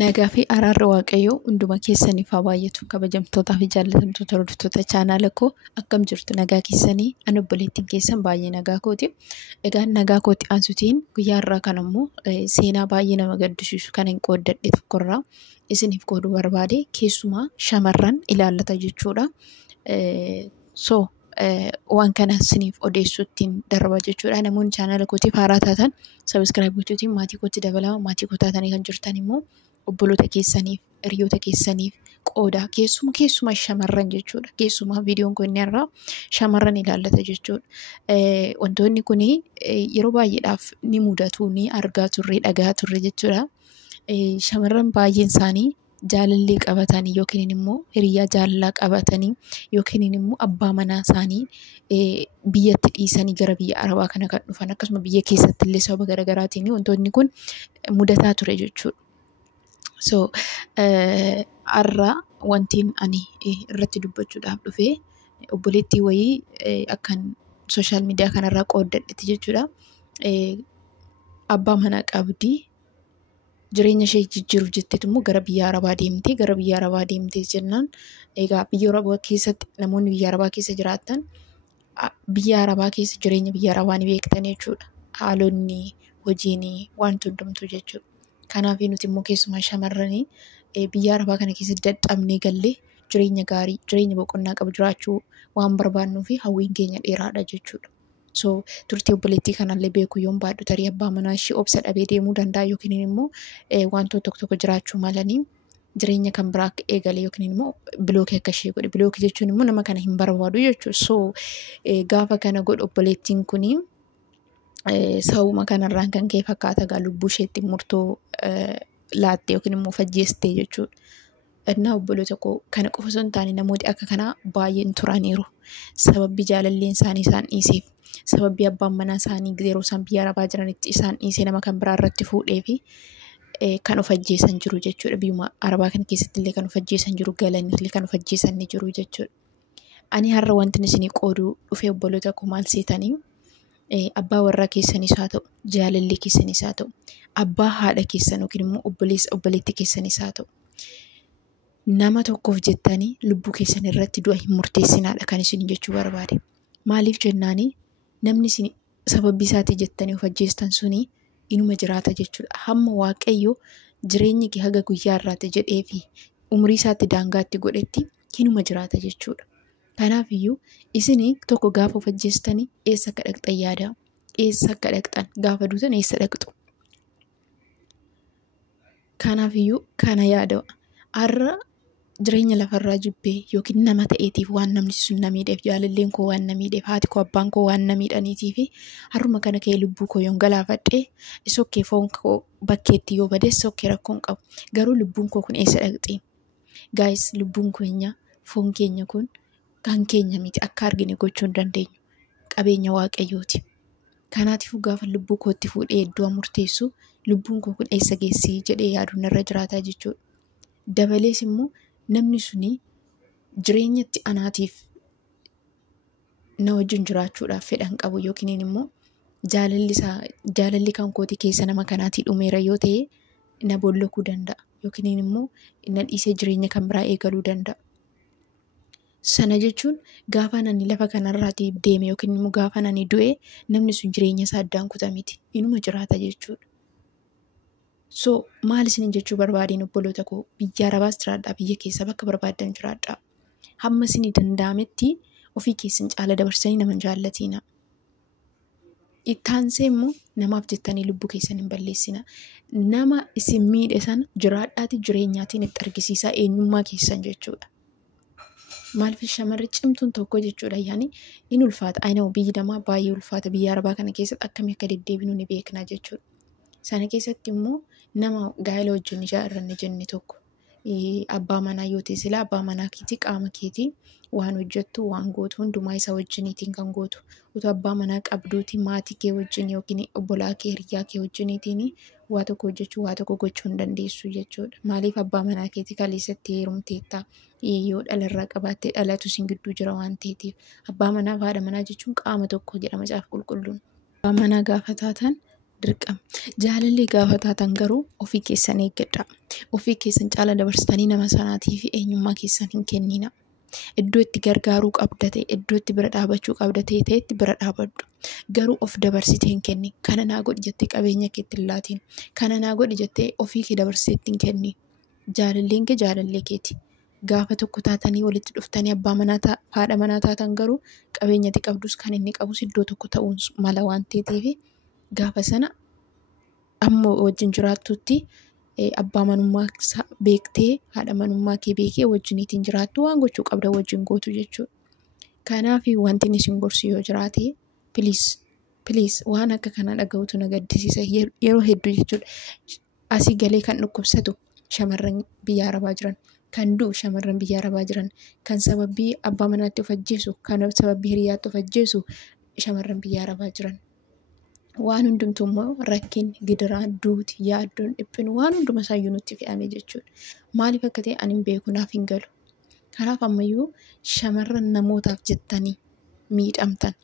Nagaa fi araarri waaqayyoo hunduma keessaniif haa baay'atu. Kabajamtootaa fi jaallatamtoota hordoftoota chaanaala koo akkam jirtu nagaa keessanii ani obboleettiin keessan baay'ee nagaa kooti. Egaan nagaa kooti ansutiin guyyaa irraa kan ammoo seenaa baay'ee nama gaddisiisu kan hin qooddadhe tokkorraa isiniif qooduu barbaade keessumaa shamarran ilaallata jechuudha. Waan kana isiniif odeessuutiin darba jechuudha. Namoonni chaanaala kootiif haaraa taatan sabiskiraayib gochuutiin maatii kootti dabalama. Maatii koo taatanii kan jirtan immoo obboloota keessaniif, hiriyoota keessaniif qooda. Keessuma shamarran jechuudha. Keessumaa viidiyoon kun inni irraa shamarran ilaallata jechuudha. Wantoonni kun yeroo baay'eedhaaf ni mudatu, ni argaa turre, dhagaa turre jechuudha. Shamarran baay'een isaanii jaalallee qabatanii yookiin immoo hiriyaa jaalalaa qabatanii yookiin immoo abbaa manaa isaanii biyyatti dhiisanii gara biyya Arabaa kana kan dhufan akkasuma biyya keessatti illee sababa garaagaraatiin wantoonni kun mudataa ture jechuudha. Har'a wantiin ani irratti dubbachuudhaaf dhufe obboleettii wayii akkan sooshaal miidiyaa kanarraa qooddadhetti jechuudha. Abbaa manaa qabdi. Jireenya ishee jijjiiruuf jetteetu immoo gara biyya Arabaa deemtee. Gara biyya Arabaa deemtee jennaan egaa biyya Arabaa keessatti namoonni biyya Arabaa keessa jiraatan biyya Arabaa keessa jireenya biyya Arabaa ni beektan jechuudha. Haalonni, hojiin, wanti hundumtuu jechuudha. Kanaaf nuti immoo keessumaa shamarranii biyya Arabaa kana keessa dadhabnee gallee jireenya gaarii, jireenya boqonnaa qabu jiraachuu waan barbaannuu fi hawwiin keenya dheeraadha jechuudha. Turtii obboleettii kanallee beekuu yoon baadhu tarii abbaa manaa ishee obsa dhabee deemuu danda'a yookiin immoo wantoota tokko tokko jiraachuu malanii jireenya kan biraa eegale yookiin immoo bilookii akka ishee godhe. Bilookii jechuun immoo nama kana hin barbaadu jechuudha. Gaafa kana godhu obboleettiin kunii sababuma kanarraan kan ka'e fakkaata egaa lubbuu isheetti murtoo laatte yookiin immoo fajjeeste jechuudha. Innaa obboloota koo kana qofa osoo hin taane namooti akka kanaa baay'een turaniiru. Sababbi jaalalleen isaanii isaan dhiiseef, sababbi abbaan manaa isaanii yeroo isaan biyya Arabaa jiranitti isaan dhiisee nama kan biraa irratti fuudhee fi kan of ajjeesan jiru jechuudha. Biyyuma Arabaa kana keessatti illee kan of ajjeesan jiru, galanii illee kan of ajjeesan ni jiru jechuudha. Ani har'a wanti isinii qooduu dhufee obboloota koo maal seetanii abbaa warraa keessanis haa ta'u, jaalallee keessanis haa ta'u, abbaa haadha keessan yookiin immoo obboleessa obboleettii keessanis haa ta'u. Nama tokkoof jettanii lubbuu keessan irratti du'a hin murteessinaadha kan isin jechuu barbaade. Maaliif jennaanii namni isin sababbi isaatii jettanii of ajjeestan suni inuma jiraata jechuudha. Hamma waaqayyo jireenyi kee haga guyyaa irraati jedhee fi umrii isaatti daangaatti godhetti inuma jiraata jechuudha. Kanaaf iyyuu isin tokko gaafa of ajjeestanii eessa akka dhaqxan yaadaa? Eessa akka dhaqxan gaafa duutan eessa dhaqxu? Kanaaf iyyuu kana yaada. Har'a jireenya lafarraa jibbee yookiin nama ta'eetiif waan namni sun na miidheef, jaalalleen koo waan na miidheef, haati koo abbaan koo waan na miidhaniitii fi har'uma kana ka'ee lubbuu koo yoon galaafadhee isokkee foon koo bakkeetti yoo bade isokkee rakkoon qabu. Garuu lubbuun koo kun eessa dhaqxi? Gaayis lubbuun keenya foon keenya kun kan keenya miti akka argine gochuu hin dandeenyu. Qabeenya waaqayyooti. Kanaatiifuu gaafa lubbuu kootti fuudhee iddoo murteessu lubbuun koo kun eessa geessii jedhee yaaduun irra jiraataa jechuudha. Dabalees immoo namni suni jireenyatti anaatiif na wajjin jiraachuudhaaf fedhan qabu yookiin immoo jaalalli kan kooti keessa nama kanaatii dhumeera yoo ta'e na bollokuu danda'a yookiin immoo na dhiisee jireenya kan biraa eegaluu danda'a. Sana jechuun gaafa nani lafa kanarraatii deeme yookiin immoo gaafa nani du'e namni sun jireenya isaa addaan kuta miti. Inuma jiraata jechuudha. Maal isin jechuu barbaadeen obboloota koo biyya Arabaas jiraadhaa, biyya keessa bakka barbaadan jiraadhaa. Hamma isin danda'ametti ofii keessan caala dabarsanii nama hin jaallatina. Ittaansee immoo namaaf jettanii lubbuu keessan hin balleessina. Nama isin miidhe sana jiraadhaati jireenyaatiin itti argisiisaa eenyummaa keessan jechuudha. Maaliif shamarri cimtuun tokko jechuudha yaani in ulfaata. Ayinaa biyyi namaa baay'ee ulfaata. Biyya Arabaa kana keessatti akkamii akka deddeebinu ni beekna jechuudha. Sana keessatti immoo nama gaa'ela wajjin ijaarranne jenne tokko abbaa manaa yoo ta'e silaa abbaa manaa keetii qaama keetii waan hojjettu waan gootu hundumaa isa wajjiniitiin kan gootu. Utuu abbaa manaa qabduuti maatii kee wajjin yookiin obbolaa kee hiriyaa kee wajjiniitiin waa tokko hojjechuu waa tokko gochuu hin dandeessu jechuudha. Maaliif abbaa manaa keetii kaleessatti heerumteetta yoo dhalarraa qabaattee dhalatu isin gidduu jira waan ta'eetiif abbaa manaa fi haadha manaa jechuun qaama tokko jedha macaafa qulqulluun. Abbaa manaa gaafa taatan dirqama. Jaalalli gaafa taatan garuu ofii keessan eeggadha. Ofii keessan caala dabarsitanii nama sanaatiif eenyummaa keessan hin kennina. Iddoo itti gargaaruu qabda ta'e, iddoo itti bira dhaabachuu qabda ta'etti bira dhaabadhu. Garuu of dabarsitee hin kenni. Kana naa godhi jettee qabeenya keetti hin laatiin. Kana naa godhi jettee ofii kee dabarsitee hin kenni. Jaalalleen kee jaalallee keeti. Gaafa tokko taatanii walitti dhuftanii abbaa manaa haadha manaa taatan garuu qabeenyatti qabdus kan inni qabus iddoo tokko ta'uun mala waan ta'eef gaafa sana amma wajjin jiraattutti abbaa manummaa beektee haadha manummaa kee beekee wajjiniitiin jiraattu waan gochuu qabda wajjin gootu jechuudha. Kanaaf wanti isin gorsu yoo jiraate please waan akka kana dhaga'utu na gaddisiisa yeroo hedduu jechuudha. Asii galee kan dhukkubsatu shamarran biyya arabaa jiran, kan du'u shamarran biyya arabaa jiran, kan sababii abbaa manaatti of ajjeesu, kan sababii hiriyaatti of ajjeesu shamarran biyya arabaa jiran. Waan hundumtuu immoo rakkin gidiraa duuti yaaddoon dhiphina waan hunduma isaayyuu nutti fe'ame jechuudha. Maaliif akka ta'e ani hin beeku naaf hin galu. Kanaaf ammayyuu shamarran namootaaf jettanii miidhamtan,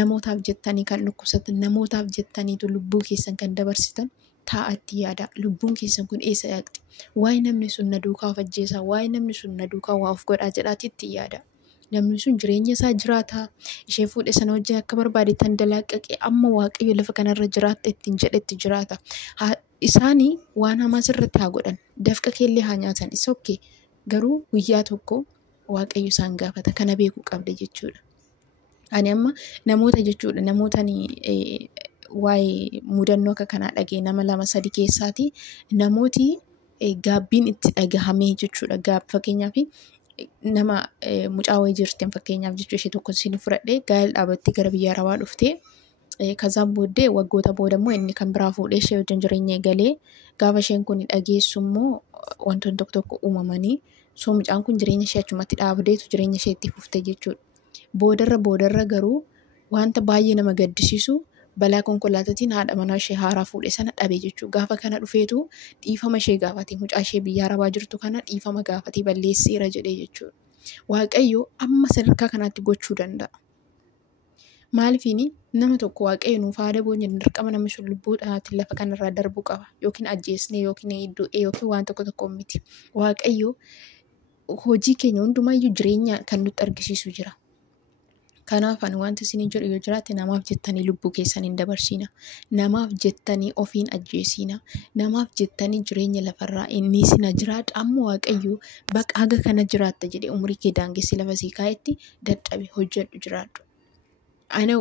namootaaf jettanii kan dhukkubsatan, namootaaf jettaniitu lubbuu keessan kan dabarsitan taa'atti yaada. Lubbuun keessan kun eessa dhaqxi? Waa'ee namni sun na duukaa of ajjeesaa, waa'ee namni sun na duukaa waa of godhaa jedhaatitti yaada. Namni sun jireenya isaa jiraata. Ishee fuudhe sana wajjin akka barbaade tan dalaaqaqee amma waaqayyo lafa kanarra jiraatta ittiin jedhetti jiraata. Isaanii waan hamaa sirratti haa godhan. Dafqa keellee haa nyaatan. Isa okkee. Garuu guyyaa tokko waaqayyo isaan gaafata. Kana beekuu qabda jechuudha. Ani amma namoota jechuudha. Namootni waa'ee mudannoo akka kanaa dhagee nama 2-3 keessaati. Namooti gaabbiin itti dhagahamee jechuudha. Fakkeenyaaf nama mucaa wayii jirteen fakkeenyaaf jechuudha ishee tokko isin fudhadhee gaa'ela dhaabattee gara biyya arabaa dhuftee kazaan booddee waggoota booda immoo inni kan biraa fuudhee ishee wajjin jireenya eegalee gaafa isheen kun dhageessu immoo wantoonni tokko uumamanii soo mucaan kun jireenya ishee achumatti dhaabdeetu jireenya ishee itti fuftee jechuudha. Boodarra garuu wanta baay'ee nama gaddisiisu balaa konkolaataatiin haadha manaa ishee haaraa fuudhe sana dhabe jechuudha. Gaafa kana dhufeetu dhiifama ishee gaafate mucaa ishee biyya arabaa jirtu kana dhiifama gaafate balleesseera jedhee jechuudha. Waaqayyo amma sadarkaa kanaatti gochuu danda'a. Maaliifini nama tokko waaqayyo nuuf haadha boonye dirqama namni sun lubbuudhaatiin lafa kanarraa darbuu qaba yookiin ajjeesnee yookiin du'ee yookiin waan tokko miti. Waaqayyo hojii keenya hundumaayyuu jireenya kan nutti argisiisu jira. Kanaaf ani wanti isin jedhu yoo jiraate namaaf jettanii lubbuu keessan hin dabarsina. Namaaf jettanii ofiin ajjeesina. Namaaf jettanii jireenya lafarraa inni sina jiraadha amma waaqayyo bakka haga kana jiraatta jedhee umurii kee daangessi lafa sii kaa'etti dadhabe hojjedhu jiraadhu. Ana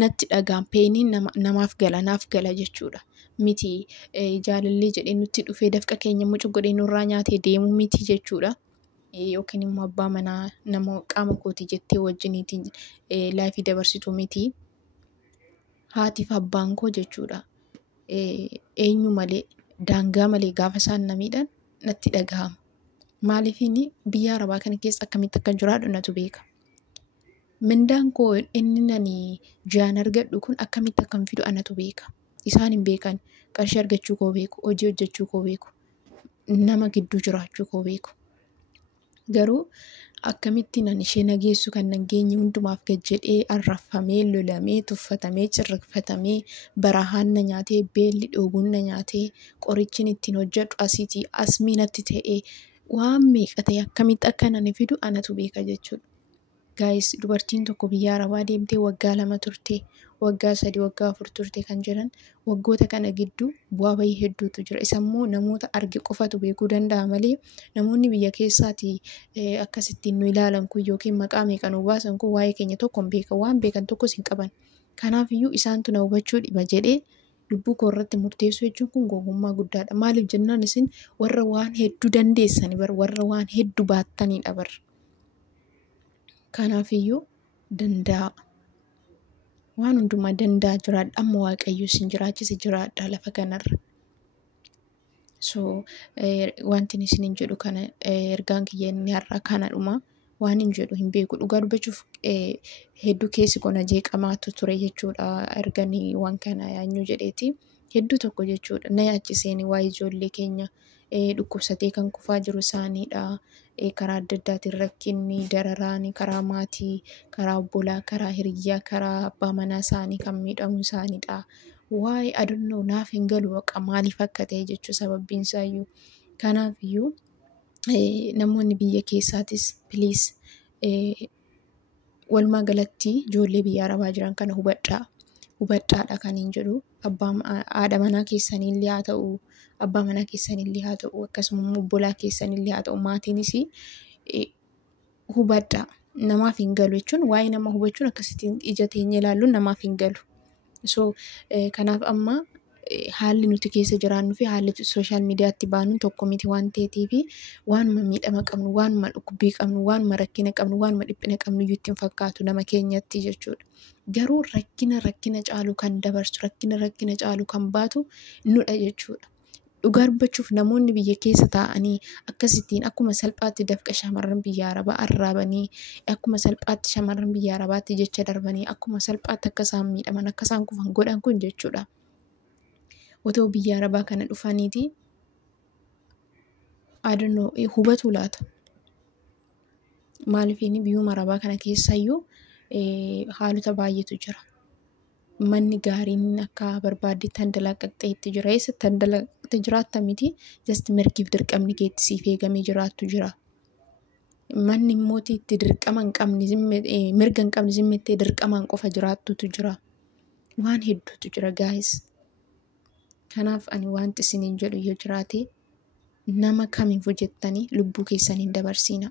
natti dhagaan peeniin namaaf gala naaf gala jechuudha. Miti jaalallee jedhee nutti dhufee dafqa keenya mucu godhee nurraa nyaatee deemuu miti jechuudha. Yookiin immoo abbaa manaa nama qaama kootii jettee wajjiniitiin laayifii dabarsitu miti. Haatiif abbaan koo jechuudha. Eenyu malee daangaa malee gaafa isaan na miidhan natti dhagahama. Maaliifini biyya arabaa kana keessa akkamitti akka jiraadhu natu beeka. Mindaan koo inni nani jaan argadhu kun akkamitti akkam fidu anatu beeka. Isaan hin beekan qarshii argachuu koo beeku, hojii hojjechuu koo beeku, nama gidduu jiraachuu koo beeku. Garuu akkamitti nan ishee nageessu kan nageenyi hundumaaf gajjedhee arrafamee lolamee tuffatamee cirrifatamee barahaan na nyaatee beelli dhoobuun na nyaatee qorichin ittiin hojjedhu asiitii asmiinatti ta'ee waan meeqa ta'e akkamitti akka nan fidu anatu beeka jechuudha. Gaayis dubartiin tokko biyya arabaa deemtee waggaa 2 turte, waggaa 3, waggaa 4 turte kan jedhan waggoota kana gidduu bu'aa bahii hedduutu jira. Isammoo namoota arge qofatu beekuu danda'a malee namoonni biyya keessaati akkasittiin nu ilaalan kun yookiin maqaa meeqan baasan kun waa'ee keenya tokko hin beekan waan beekan tokkos hin qaban. Kanaafiyyuu isaantu na hubachuu dhiba jedhee lubbuu koo irratti murteessuu jechuun kun gowwummaa guddaadha. Maaliif jennaan isin warra waan hedduu dandeessani warra waan hedduu baattanidha bar. Kanaafiyyuu danda'a. Waan hundumaa danda'a jiraadha amma waaqayyo isin jiraachise jiraadha lafa kanarra. So wanti isin jedhu kana ergaan kiyya inni har'a kanadhuma. Waan hin jedhu hin beeku dhugaa dubbachuuf hedduu keessi qona jeeqamaatu ture jechuudha erganii waan kana yaanyu jedheeti. Hedduu tokko jechuudha na yaachiseen waa'ee ijoollee keenya dhukkubsatee kan kufaa jiru isaaniidha. Karaa adda addaatiin rakkinni dararaan karaa maatii, karaa obbolaa, karaa hiriyyaa, karaa abbaa manaa isaanii kan miidhamu isaaniidha. Why I don't know naaf hin galu baqa maaliif akka ta'e jechuu sababbiin isaayyuu. Kanaafiyyuu namoonni biyya keessaatis please walumaa galatti ijoollee biyya arabaa jiran kana hubadhaa. Hubadhaadha kan hin jedhu haadha manaa keessanillee haa ta'u abbaa manaa keessanillee haa ta'u akkasuma obbolaa keessanillee haa ta'u maatiinis hubadhaa. Namaaf hin galu jechuun waa'ee nama hubachuun akkasittiin ija teenya ilaalluun namaaf hin galu. So kanaaf amma haalli nuti keessa jiraannuu fi haalli sooshaal miidiyaatti baanu tokko miti waan ta'eetiif waanuma miidhama qabnu, waanuma dhukkubbii qabnu, waanuma rakkina qabnu, waanuma dhiphina qabnu iyyuu ittiin fakkaatu nama keenyatti jechuudha. Garuu rakkina caalu kan dabarsu, rakkina caalu kan baatu nudha jechuudha. Dhugaa dubbachuuf namoonni biyya keessa taa'anii akkasittiin akkuma salphaatti dafqa shamarran biyya arabaa arraabanii akkuma salphaatti shamarran biyya arabaatti jecha darbanii akkuma salphaatti akka isaan miidhaman akka isaan kufan godhan kun jechuudha. Otoo biyya arabaa kana dhufaniiti hubatu laata. Maaliifini biyyuma arabaa kana keessayyuu haalota baay'eetu jira. Manni gaariin akka barbaaddetti handalaaqaqxee itti jira. Eessatti handalaaqxee jiraatta miti just mirgiif dirqamni keetti siif eegamee jiraattu jira. Manni immoo itti dirqama hin qabne mirga hin qabne zimmettee dirqamaan qofa jiraattutu jira. Waan hedduutu jira guys. Kanaaf ani wanti isiniin jedhu yoo jiraate nama kamiifuu jettanii lubbuu keessan hin dabarsiina.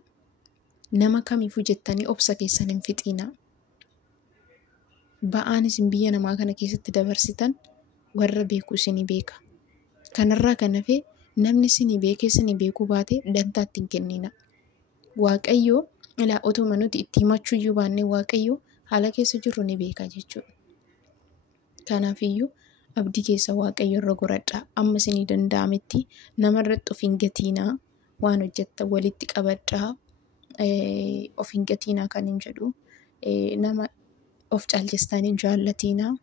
Nama kamiifuu jettanii obsa keessan hin fixiina. Ba'aan isin biyya namaa kana keessatti dabarsitan warra beeku isinii beeka. Kanarraa kan hafe namni isinii beekee isinii beekuu baate dantaatti hin kennina. Waaqayyoo otuma nuti itti himachuu iyyuu baannee Waaqayyoo haala keessa jirru ni beeka jechuudha. Kanaafiyyuu abdii keessa Waaqayyo irra godhadhaa. Amma isinii danda'ametti namarratti of hin gatiinaa. Waan hojjettan walitti qabadhaa. Of hin gatiinaa kan hin jedhu. Nama of caalchistanii jaallatiinaa.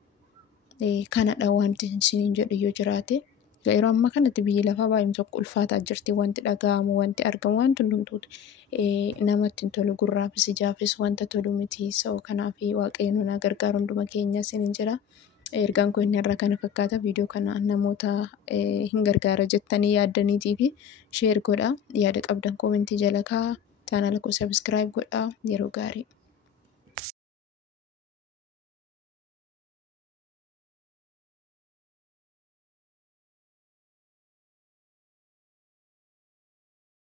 Kanadha wanti isiniin jedhu yoo jiraate. Yeroo amma kanatti biyyi lafaa baay'een tokko ulfaataa jirti. Wanti dhaga'amu, wanti argamu, wanti hundumtuutu namatti hin tolu gurraafis ijaafis wanta tolu miti. Kanaaf Waaqayyo nu haa gargaaru hunduma keenya isiniin jira. Ergaan kun inni irraa kana fakkaata. Viidiyoo kana namoota hin gargaara jettanii yaaddaniitii fi sheer godhaa. Yaada qabdan koomentii jala kaa'aa. Chaanaala koo sabiskiraayib godhaa. Yeroo gaarii.